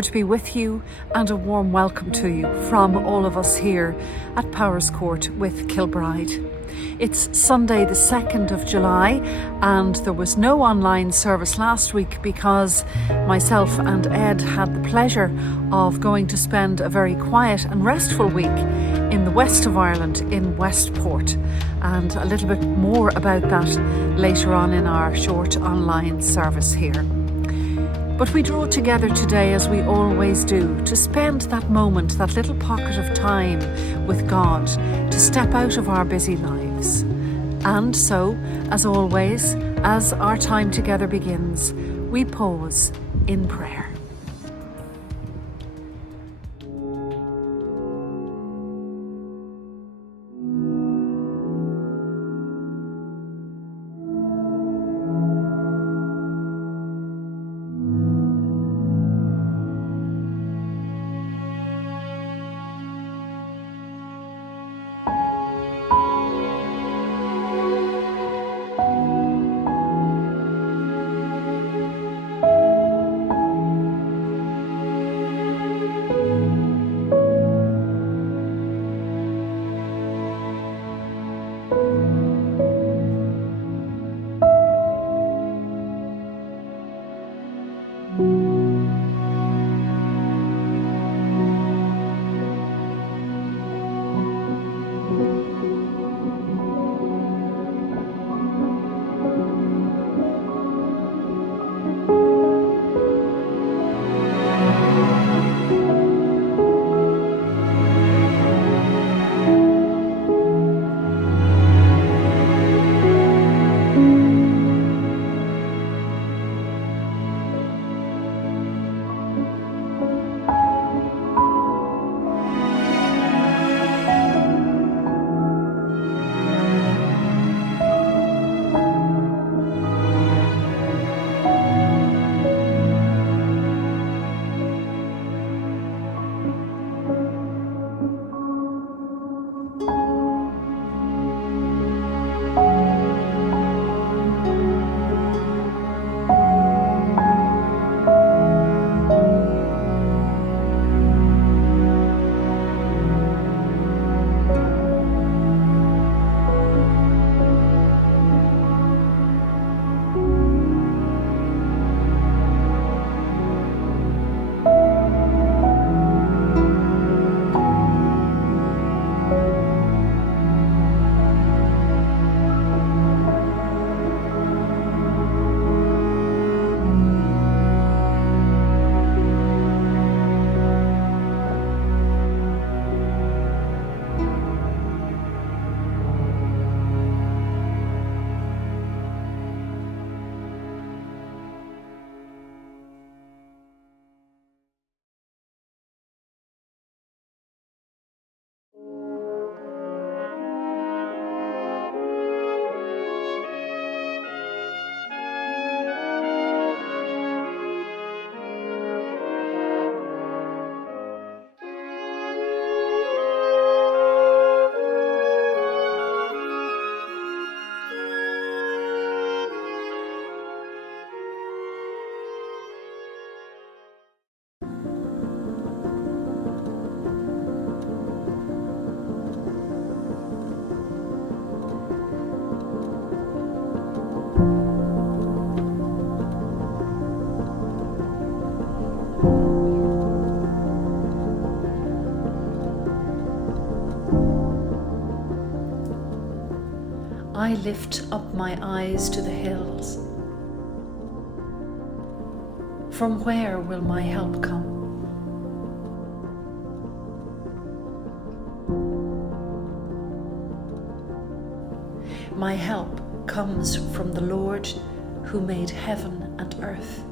Lord be with you, and a warm welcome to you from all of us here at Powerscourt with Kilbride. It's Sunday the 2nd of July, and there was no online service last week because myself and Ed had the pleasure of going to spend a very quiet and restful week in the west of Ireland in Westport, and a little bit more about that later on in our short online service here. But we draw together today, as we always do, to spend that moment, that little pocket of time with God, to step out of our busy lives. And so, as always, as our time together begins, we pause in prayer. I lift up my eyes to the hills. From where will my help come? My help comes from the Lord who made heaven and earth.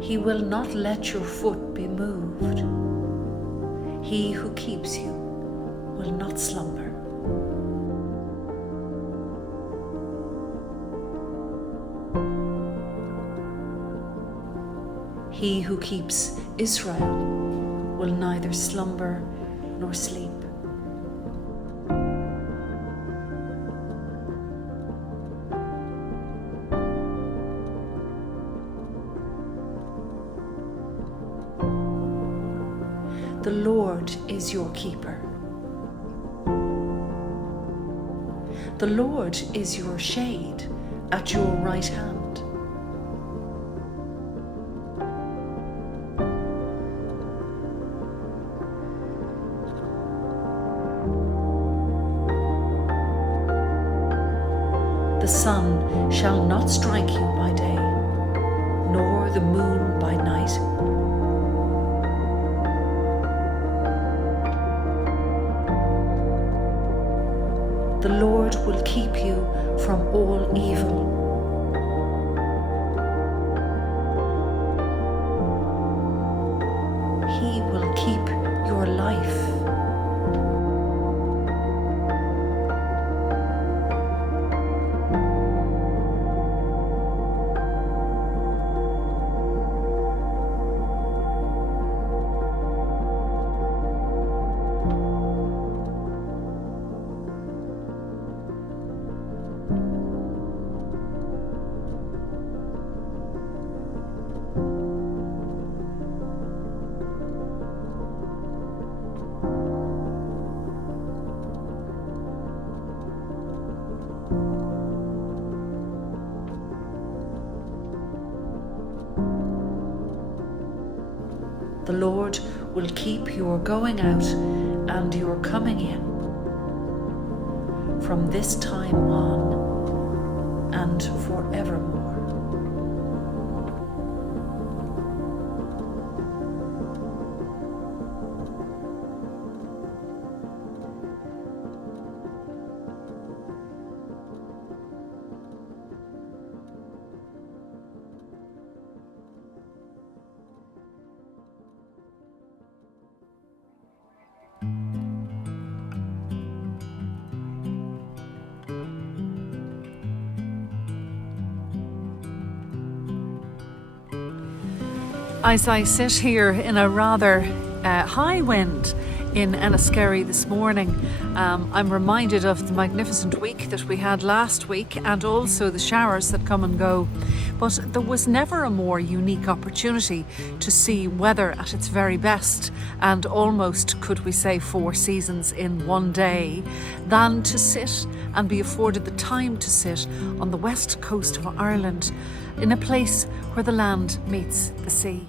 He will not let your foot be moved. He who keeps you will not slumber. He who keeps Israel will neither slumber nor sleep. The Lord is your keeper. The Lord is your shade at your right hand. The sun shall not strike you by day, nor the moon by night. The Lord will keep you from all evil. He will keep your life. The Lord will keep your going out and your coming in from this time on and forevermore. As I sit here in a rather high wind in Enniskerry this morning, I'm reminded of the magnificent week that we had last week and also the showers that come and go. But there was never a more unique opportunity to see weather at its very best, and almost, could we say, 4 seasons in one day, than to sit and be afforded the time to sit on the west coast of Ireland in a place where the land meets the sea.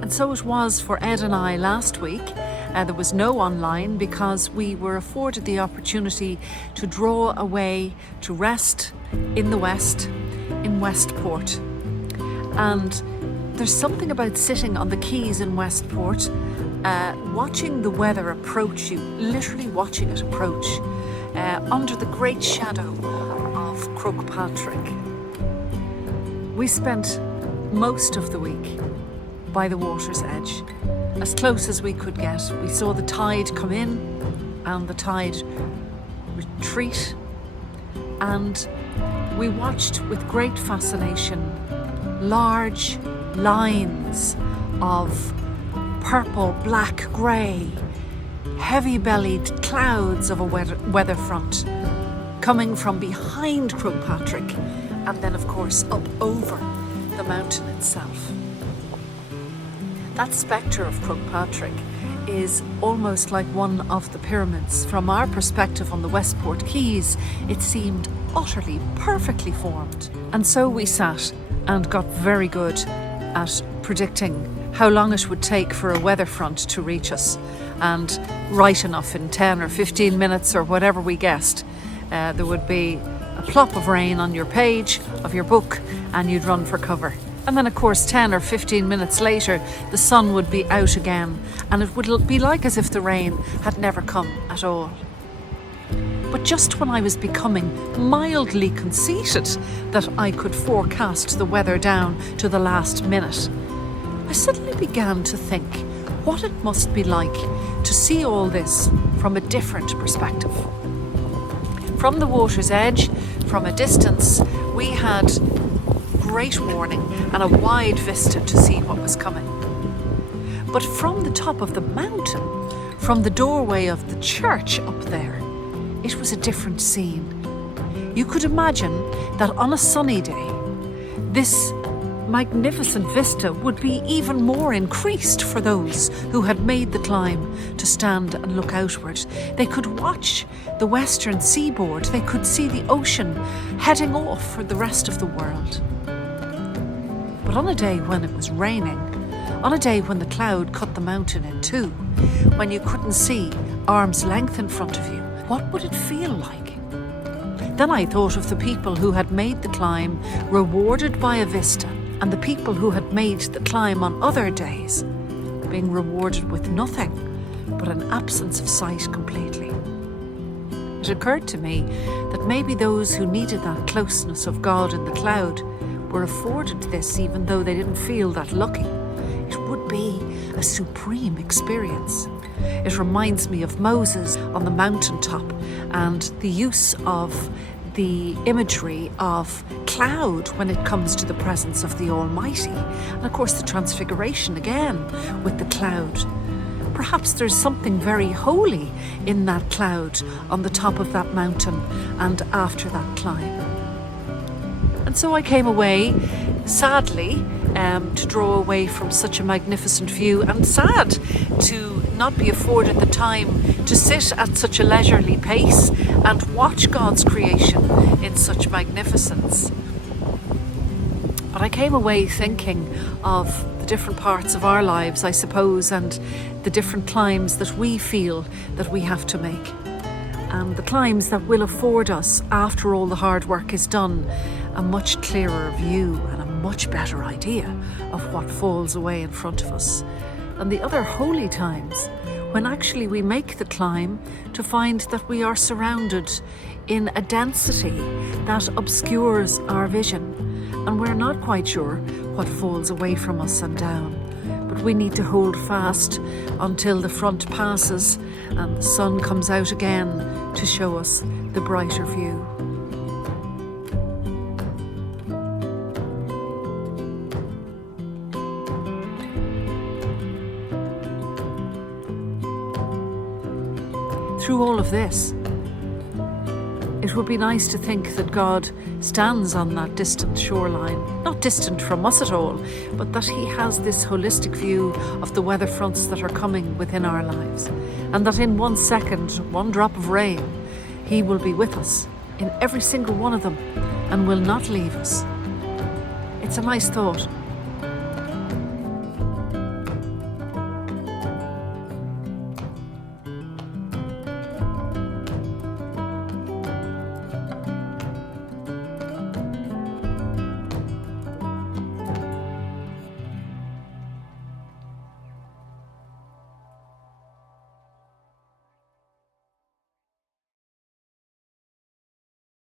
And so it was for Ed and I last week. There was no online because we were afforded the opportunity to draw away to rest in the west, in Westport. And there's something about sitting on the quays in Westport, watching the weather approach you, literally watching it approach, under the great shadow of Croagh Patrick. We spent most of the week by the water's edge, as close as we could get. We saw the tide come in and the tide retreat, and we watched with great fascination large lines of purple, black, grey, heavy-bellied clouds of a weather front coming from behind Croagh Patrick and then of course up over the mountain itself. That spectre of Croagh Patrick is almost like one of the pyramids. From our perspective on the Westport Quays, it seemed utterly, perfectly formed. And so we sat and got very good at predicting how long it would take for a weather front to reach us. And right enough, in 10 or 15 minutes or whatever we guessed, there would be a plop of rain on your page of your book and you'd run for cover. And then, of course, 10 or 15 minutes later, the sun would be out again, and it would be like as if the rain had never come at all. But just when I was becoming mildly conceited that I could forecast the weather down to the last minute, I suddenly began to think what it must be like to see all this from a different perspective. From the water's edge, from a distance, we had great warning and a wide vista to see what was coming. But from the top of the mountain, from the doorway of the church up there, it was a different scene. You could imagine that on a sunny day, this magnificent vista would be even more increased for those who had made the climb to stand and look outward. They could watch the western seaboard. They could see the ocean heading off for the rest of the world. But on a day when it was raining, on a day when the cloud cut the mountain in two, when you couldn't see arm's length in front of you, what would it feel like? Then I thought of the people who had made the climb rewarded by a vista, and the people who had made the climb on other days being rewarded with nothing but an absence of sight completely. It occurred to me that maybe those who needed that closeness of God in the cloud were afforded this even though they didn't feel that lucky. It would be a supreme experience. It reminds me of Moses on the mountaintop and the use of the imagery of cloud when it comes to the presence of the Almighty. And of course the transfiguration again with the cloud. Perhaps there's something very holy in that cloud on the top of that mountain and after that climb. And so I came away, sadly, to draw away from such a magnificent view, and sad to not be afforded the time to sit at such a leisurely pace and watch God's creation in such magnificence. But I came away thinking of the different parts of our lives, I suppose, and the different climbs that we feel that we have to make, and the climbs that will afford us, after all the hard work is done, a much clearer view and a much better idea of what falls away in front of us. And the other holy times, when actually we make the climb to find that we are surrounded in a density that obscures our vision, and we're not quite sure what falls away from us and down. But we need to hold fast until the front passes and the sun comes out again to show us the brighter view. Through all of this, it would be nice to think that God stands on that distant shoreline, not distant from us at all, but that he has this holistic view of the weather fronts that are coming within our lives, and that in 1 second, one drop of rain, he will be with us in every single one of them and will not leave us. It's a nice thought.